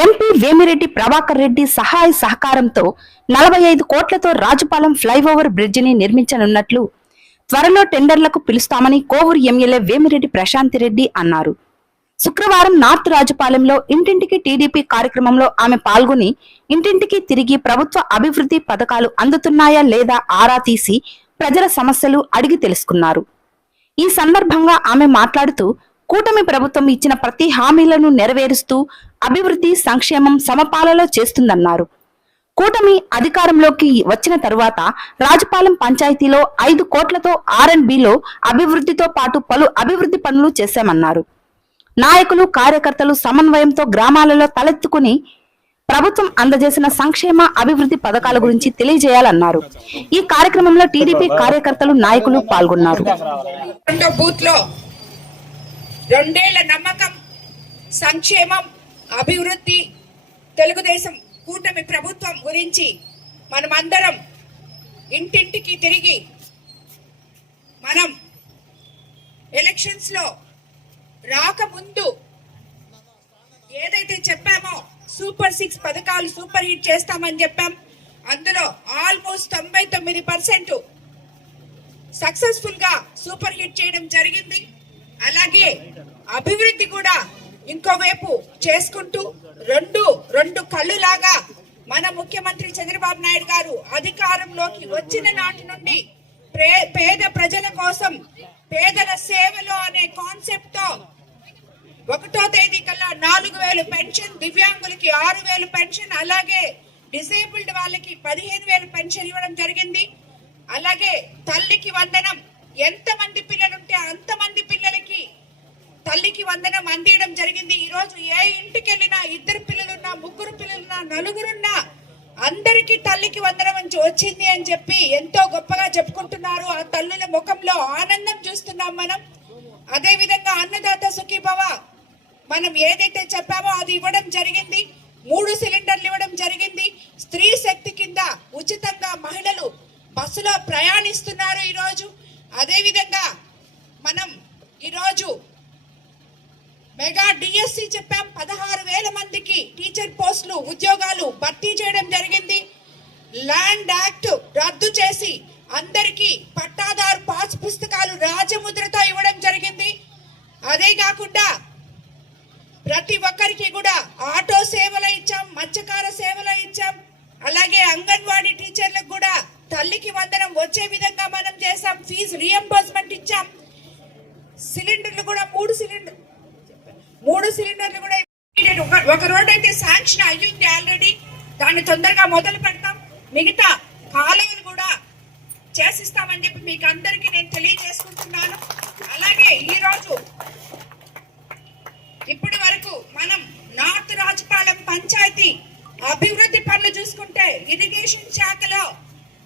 MP Vemireddy Prabhakar Reddy సహాయ సహకారంతో 45 కోట్లతో రాజుపాలెం ఫ్లైఓవర్ బ్రిడ్జిని నిర్మించనున్నట్లు త్వరలో టెండర్లకు పిలుస్తామని కోవూరు ఎమ్మెల్యే వేమిరెడ్డి ప్రశాంతిరెడ్డి అన్నారు. శుక్రవారం నార్త్ రాజుపాలెంలో ఇంటింటికి టీడీపీ కార్యక్రమంలో ఆమె పాల్గొని ఇంటింటికి తిరిగి ప్రభుత్వ అభివృద్ధి పథకాలు అందుతున్నాయా లేదా ఆరా తీసి ప్రజల సమస్యలు అడిగి తెలుసుకున్నారు. ఈ సందర్భంగా ఆమె మాట్లాడుతూ కూటమి ప్రభుత్వం ఇచ్చిన ప్రతి హామీలను నెరవేరుస్తూ అభివృద్ధి సంక్షేమం సమపాలలో చేస్తుందన్నారు. కూటమి అధికారంలోకి వచ్చిన తరువాత రాజుపాలెం పంచాయతీలో 5 కోట్లతో R&Bలో అభివృద్ధితో పాటు పలు అభివృద్ధి పనులు చేశామన్నారు. నాయకులు కార్యకర్తలు సమన్వయంతో గ్రామాలలో తలెత్తుకుని ప్రభుత్వం అందజేసిన సంక్షేమ అభివృద్ధి పథకాల గురించి తెలియజేయాలన్నారు. ఈ కార్యక్రమంలో టీడీపీ కార్యకర్తలు నాయకులు పాల్గొన్నారు. రెండేళ్ల నమ్మకం, సంక్షేమం, అభివృద్ధి, తెలుగుదేశం కూటమి ప్రభుత్వం గురించి మనమందరం ఇంటింటికి తిరిగి మనం ఎలక్షన్స్ లో రాకముందు ఏదైతే చెప్పామో సూపర్ 6 పథకాలు సూపర్ హిట్ చేస్తామని చెప్పాం. అందులో ఆల్మోస్ట్ 99% సక్సెస్ఫుల్ గా సూపర్ హిట్ చేయడం జరిగింది. అలాగే అభివృద్ధి కూడా ఇంకోవైపు చేసుకుంటూ రెండు కళ్ళు లాగా మన ముఖ్యమంత్రి చంద్రబాబు నాయుడు గారు అధికారంలోకి వచ్చిన నాటి నుండి పేద ప్రజల కోసం పేదల సేవలో అనే కాన్సెప్ట్ తో 1వ తేదీ కల్లా 4,000 పెన్షన్, దివ్యాంగులకి 6,000 పెన్షన్, అలాగే డిసేబుల్డ్ వాళ్ళకి 15,000 పెన్షన్ ఇవ్వడం జరిగింది. అలాగే తల్లికి వందనం, ఎంతమంది పిల్లలుంటే అంతమంది పిల్లలకి తల్లికి వందనం అందించడం జరిగింది. ఈ రోజు ఏ ఇంటికి వెళ్ళినా 2 పిల్లలున్నా, 3 పిల్లలున్నా, 4 అందరికీ తల్లికి వందనం వచ్చింది అని చెప్పి ఎంతో గొప్పగా చెప్పుకుంటున్నారు. ఆ తల్లుల ముఖంలో ఆనందం చూస్తున్నాం మనం. అదే విధంగా అన్నదాత సుఖీభవ మనం ఏదైతే చెప్పామో అది ఇవ్వడం జరిగింది. 3 సిలిండర్లు ఇవ్వడం జరిగింది. స్త్రీ శక్తి కింద ఉచితంగా మహిళలు బస్సులో ప్రయాణిస్తున్నారు ఈరోజు. అదే విధంగా మనం ఈరోజు మెగా డిఎస్సి చెప్పాం. 16,000 మందికి టీచర్ పోస్టులు ఉద్యోగాలు భర్తీ చేయడం జరిగింది. ల్యాండ్ యాక్ట్ రద్దు చేసి అందరికీ పట్టాదారు పాస్ పుస్తకాలు రాజముద్రతో ఇవ్వడం జరిగింది. అదే కాకుండా ప్రతి ఒక్కరికి కూడా ఆటో సేవలు ఇచ్చాం, మత్స్యకార సేవలు ఇచ్చాం. అలాగే అంగన్వాడీ టీచర్లకు కూడా తల్లికి వందనం వచ్చే విధంగా మనం చేసాం. ఫీజు రియంబర్స్మెంట్ ఇచ్చాం. సిలిండర్లు కూడా 3 సిలిండర్లు కూడా ఒక రోడ్ అయితే శాంక్షన్ అయ్యింది ఆల్రెడీ. దాన్ని తొందరగా మొదలు పెడతాం. మిగతా కాలువలు కూడా చేసిస్తామని చెప్పి మీకు అందరికీ నేను తెలియజేసుకుంటున్నాను. అలాగే ఈరోజు ఇప్పటి వరకు మనం నార్త్ రాజుపాలెం పంచాయతీ అభివృద్ధి పనులు చూసుకుంటే ఇరిగేషన్ శాఖలో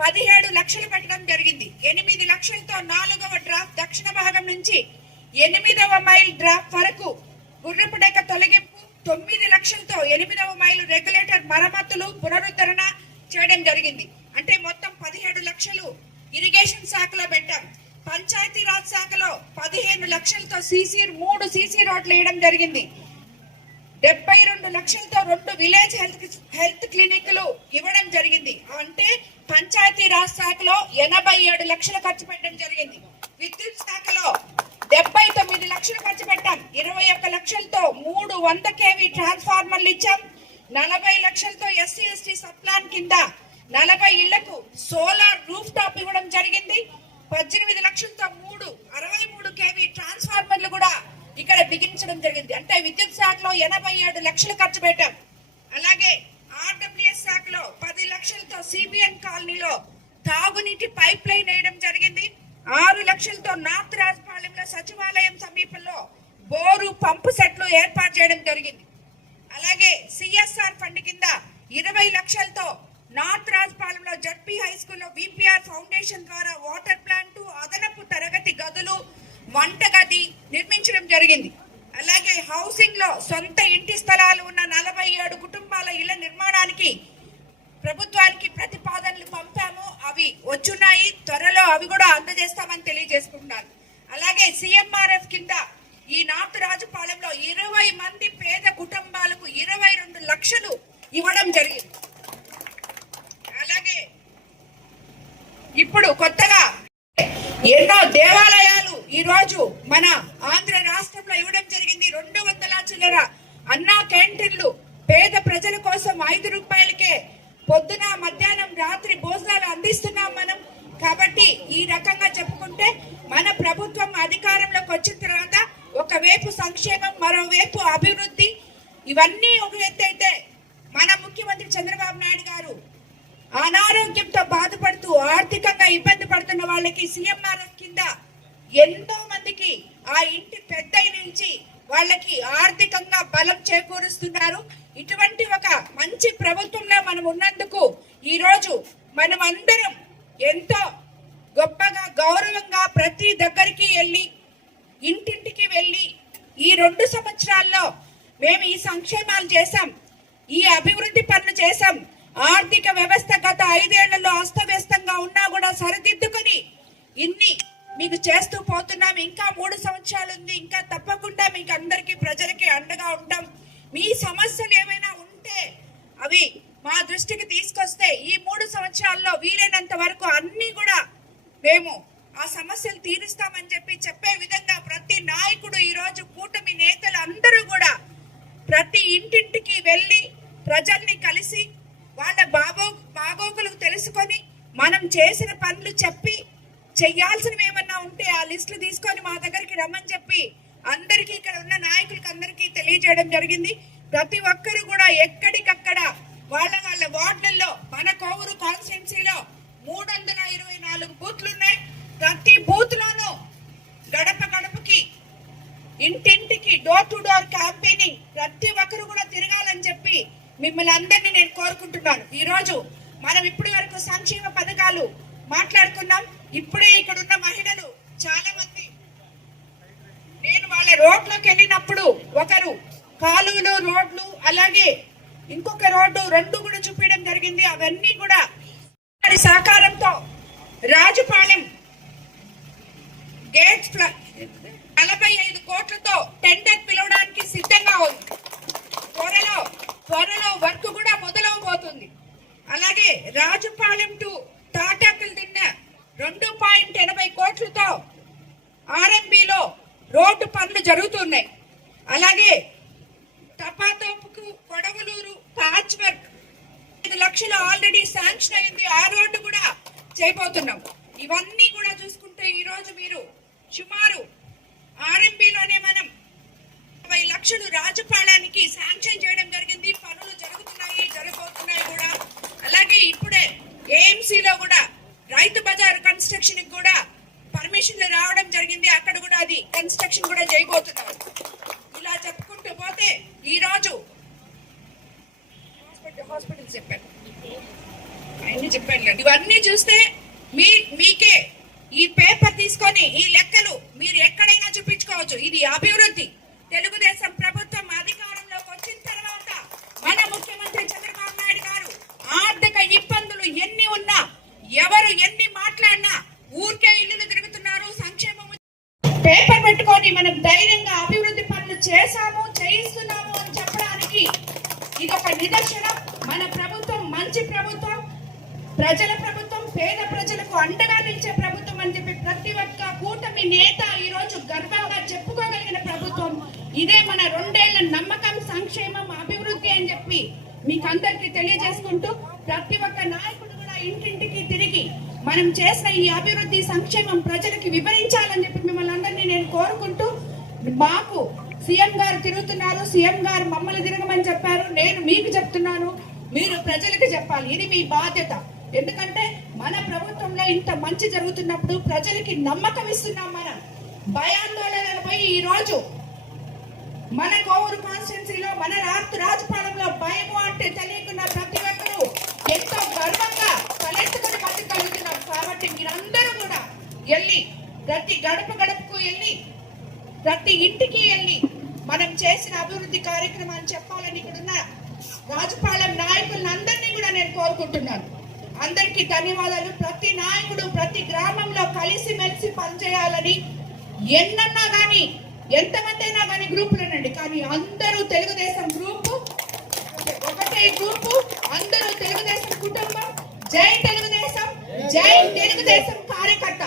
17 లక్షలు పెట్టడం జరిగింది. 8 లక్షలతో 4వ డ్రాఫ్ట్ దక్షిణ భాగం నుంచి 8వ మైల్ డ్రాఫ్ట్ వరకు గుర్రపుడెక్క తొలగింపు, 9 లక్షలతో 8వ మైలు రెగ్యులేటర్ మరమ్మతులు పునరుద్ధరణ చేయడం జరిగింది. అంటే మొత్తం 17 లక్షలు ఇరిగేషన్ శాఖలో పెట్టాం. పంచాయతీ రాజ్ శాఖలో 15 లక్షలతో 3 సీసీ రోడ్లు వేయడం జరిగింది. 72 లక్షలతో 2 విలేజ్ హెల్త్ క్లినిక్లు ఇవ్వడం జరిగింది. అంటే పంచాయతీ రాజ్ శాఖలో 87 లక్షలు ఖర్చు పెట్టడం జరిగింది. విద్యుత్ శాఖలో 79 లక్షలు ఖర్చు పెట్టాం. 21 లక్షలతో 300 kV ట్రాన్స్ఫార్మర్లు ఇచ్చాం. 40 లక్షలతో SC ST సప్లాన్ కింద 40 ఇళ్లకు సోలార్ రూఫ్ టాప్ ఇవ్వడం జరిగింది. 18 లక్షలతో 63 kV ట్రాన్స్ఫార్మర్లు కూడా ఇక్కడ బిగించడం జరిగింది. అంటే విద్యుత్ శాఖలో 87 లక్షలు ఖర్చు పెట్టాం. అలాగే RWS శాఖలో 10 లక్షలతో సిబిఎన్ కాలనీలో తాగునీటి పైప్ లైన్ వేయడం జరిగింది. 6 లక్షలతో నార్త్ రాజపాలెంలో సచివాలయం సమీపంలో బోరు పంపు సెట్లు ఏర్పాటు చేయడం జరిగింది. అలాగే CSR ఫండ్ కింద 20 లక్షలతో నార్త్ రాజపాలెంలో జడ్పీ హై స్కూల్లో VPR ఫౌండేషన్ ద్వారా వాటర్ ప్లాంట్, అదనపు తరగతి గదులు, వంట గది నిర్మించడం జరిగింది. అలాగే హౌసింగ్ లో సొంత ఇంటి స్థలాలు ఉన్న 47 కుటుంబాల ఇళ్ల నిర్మాణానికి ప్రభుత్వానికి ప్రతిపాదనలు పంపాము. అవి వచ్చున్నాయి. త్వరలో అవి కూడా అందజేస్తామని తెలియజేసుకుంటున్నాను. అలాగే CMRF కింద ఈ నార్త్ రాజపాలెంలో 20 మంది పేద కుటుంబాలకు 22 లక్షలు ఇవ్వడం జరిగింది. అలాగే ఇప్పుడు కొత్తగా ఎన్నో దేవాలయాలు ఈ రోజు మన ఆంధ్ర రాష్ట్రంలో ఇవ్వడం జరిగింది. 200 చిల్లర అన్నా క్యాంటీన్లు పేద ప్రజల కోసం 5 రూపాయలకే పొద్దున మధ్యాహ్నం రాత్రి భోజనాలు అందిస్తున్నాం మనం. కాబట్టి ఈ రకంగా చెప్పుకుంటే మన ప్రభుత్వం అధికారంలోకి వచ్చిన తర్వాత ఒకవైపు సంక్షేమం, మరోవైపు అభివృద్ధి, ఇవన్నీ ఒక ఎత్తు అయితే మన ముఖ్యమంత్రి చంద్రబాబు నాయుడు గారు అనారోగ్యంతో బాధపడుతూ ఆర్థికంగా ఇబ్బంది పడుతున్న వాళ్ళకి సీఎంఆర్ఎఫ్ కింద ఎంతో మందికి ఆ ఇంటి పెద్ద నుంచి వాళ్ళకి ఆర్థికంగా బలం చేకూరుస్తున్నారు. ఇటువంటి ఒక మంచి ప్రభుత్వంలో మనం ఉన్నందుకు ఈ రోజు మనం అందరం ఎంతో గొప్పగా గౌరవంగా ప్రతి దగ్గరికి వెళ్ళి ఇంటింటికి వెళ్ళి ఈ 2 సంవత్సరాల్లో మేము ఈ సంక్షేమాలు చేశాం, ఈ అభివృద్ధి పనులు చేశాం, ఆర్థిక వ్యవస్థ గత 5 ఏళ్లలో అస్తవ్యస్తంగా ఉన్నా కూడా సరిదిద్దుకొని ఇన్ని మీకు చేస్తూ పోతున్నాం. ఇంకా 3 సంవత్సరాలు ఉంది. ఇంకా తప్పకుండా మీకు అందరికీ ప్రజలకి అండగా ఉంటాం. మీ సమస్యలు ఏమైనా ఉంటే అవి మా దృష్టికి తీసుకొస్తే ఈ 3 సంవత్సరాల్లో వీలైనంత వరకు అన్ని కూడా మేము ఆ సమస్యలు తీరుస్తామని చెప్పే విధంగా ప్రతి నాయకుడు ఈ రోజు కూటమి నేతలు అందరూ కూడా ప్రతి ఇంటింటికి వెళ్ళి ప్రజల్ని కలిసి వాళ్ళ బాగోగులకు తెలుసుకొని మనం చేసిన పనులు చెప్పి చెయ్యాల్సినవి ఏమన్నా ఉంటే ఆ లిస్టులు తీసుకొని మా దగ్గరికి రమ్మని చెప్పి అందరికీ ఇక్కడ ఉన్న నాయకులకి అందరికీ తెలియజేయడం జరిగింది. ప్రతి ఒక్కరు కూడా ఎక్కడికక్కడ వాళ్ళ వార్డులలో మన కోవూరు కాన్స్టిట్యున్సీలో 324 బూత్లు ఉన్నాయి. ప్రతి బూత్ లోనూ గడప గడపకి ఇంటింటికి డోర్ టు డోర్ క్యాంపెయినింగ్ ప్రతి ఒక్కరు కూడా తిరగాలని చెప్పి మిమ్మల్ని అందరినీ నేను కోరుకుంటున్నాను. ఈ రోజు మనం ఇప్పటి వరకు సంక్షేమ పథకాలు మాట్లాడుకున్నాం. ఇప్పుడే ఇక్కడ ఉన్న మహిళలు చాలా మంది నేను వాళ్ళ రోడ్లోకి వెళ్ళినప్పుడు ఒకరు కాలువలు రోడ్లు అలాగే ఇంకొక రోడ్డు 2 కూడా చూపించడం జరిగింది. అవన్నీ కూడా సహకారంతో రాజపాలెం గేట్స్ 45 కోట్లతో టెండర్ పిలవడానికి సిద్ధంగా ఉంది. త్వరలో వర్క్ కూడా మొదలవబోతుంది. అలాగే రాజపాలెం టు తాటాకులు తిన్న 2.80 కోట్లతో ఆర్ఎంబిలో రోడ్డు పనులు జరుగుతున్నాయి. అలాగే తపాతోపుకు కొడవలూరు ప్యాచ్ వర్క్ 5 లక్షలు ఆల్రెడీ శాంక్షన్ అయింది. ఆ రోడ్డు కూడా చేయబోతున్నాం. ఇవన్నీ కూడా చూసుకుంటే ఈ రోజు మీరు సుమారు ఆర్ఎంబిలోనే మనం 20 లక్షలు రాజపాలెంకి శాంక్షన్ చేయడం జరిగింది. పనులు జరగబోతున్నాయి కూడా. అలాగే ఇప్పుడే ఏఎంసీలో కూడా రైతు బజార్ కన్స్ట్రక్షన్ కూడా పర్మిషన్లు రావడం జరిగింది. అక్కడ కూడా అది కన్స్ట్రక్షన్ కూడా చేయబోతున్నారు. ఇలా చెప్పుకుంటూ పోతే ఈ రోజు హాస్పిటల్ చెప్పాను, అన్ని చెప్పాను. ఇవన్నీ చూస్తే మీకే ఈ పేపర్ తీసుకొని ఈ లెక్కలు మీరు ఎక్కడైనా చూపించుకోవచ్చు. ఇది అభివృద్ధి. తెలుగుదేశం ప్రభుత్వం అధికారంలోకి వచ్చిన తర్వాత మన ముఖ్యమంత్రి చంద్రబాబు నాయుడు గారు ఆర్థిక ఇబ్బందులు ఎన్ని ఉన్నా ఎవరు ఎన్ని మాట్లాడినా ఊరికే ఇల్లు తిరుగుతున్నారు. సంక్షేమం పేపర్ పెట్టుకొని మనం ధైర్యంగా అభివృద్ధి పనులు చేశాము, చేయిస్తున్నాము అని చెప్పడానికి ఇదొక నిదర్శనం. మన ప్రభుత్వం మంచి ప్రభుత్వం, ప్రజల ప్రభుత్వం, పేద ప్రజలకు అండగా నిలిచే ప్రభుత్వం అని చెప్పి ప్రతి ఒక్క కూటమి నేత ఈ రోజు గర్వంగా చెప్పుకోగలిగిన ప్రభుత్వం ఇదే. మన 2 ఏళ్ల నమ్మకం, సంక్షేమం, అభివృద్ధి అని చెప్పి మీకు అందరికీ తెలియజేసుకుంటూ ప్రతి ఒక్క నాయకుడు కూడా ఇంటింటికి తిరిగి మనం చేసిన ఈ అభివృద్ధి సంక్షేమం ప్రజలకు వివరించాలని చెప్పి మిమ్మల్ని అందరినీ నేను కోరుకుంటూ, మాకు సీఎం గారు తిరుగుతున్నారు, సీఎం గారు మమ్మల్ని తిరగమని చెప్పారు. నేను మీకు చెప్తున్నాను, మీరు ప్రజలకు చెప్పాలి. ఇది మీ బాధ్యత. ఎందుకంటే మన ప్రభుత్వంలో ఇంత మంచి జరుగుతున్నప్పుడు ప్రజలకి నమ్మకం ఇస్తున్నాం. మనం భయాందోళనలు పోయి ఈ రోజు మన కోవూరు కాన్స్టిట్యున్సీలో మన రాజపాలెంలో భయము అంటే తెలియకుండా ప్రతి ఒక్కరూ ఎంతో గర్వంగా తలెత్తుకుని బతకగలుగుతున్నారు. కాబట్టి మీరందరూ కూడా వెళ్ళి ప్రతి గడపకు వెళ్ళి ప్రతి ఇంటికి వెళ్ళి మనం చేసిన అభివృద్ధి కార్యక్రమాన్ని చెప్పాలని ఇక్కడున్న రాజపాలెం నాయకులను అందరినీ కూడా నేను కోరుకుంటున్నాను. అందరికీ ధన్యవాదాలు. ప్రతి నాయకుడు ప్రతి గ్రామంలో కలిసి మెలిసి పనిచేయాలని ఎన్నన్నా కానీ ఎంతమంది అయినా కానీ గ్రూపులు అనండి, కానీ అందరూ తెలుగుదేశం గ్రూపు, ఒకటే గ్రూపు, అందరూ తెలుగుదేశం కుటుంబం. జై తెలుగుదేశం, జై తెలుగుదేశం కార్యకర్త.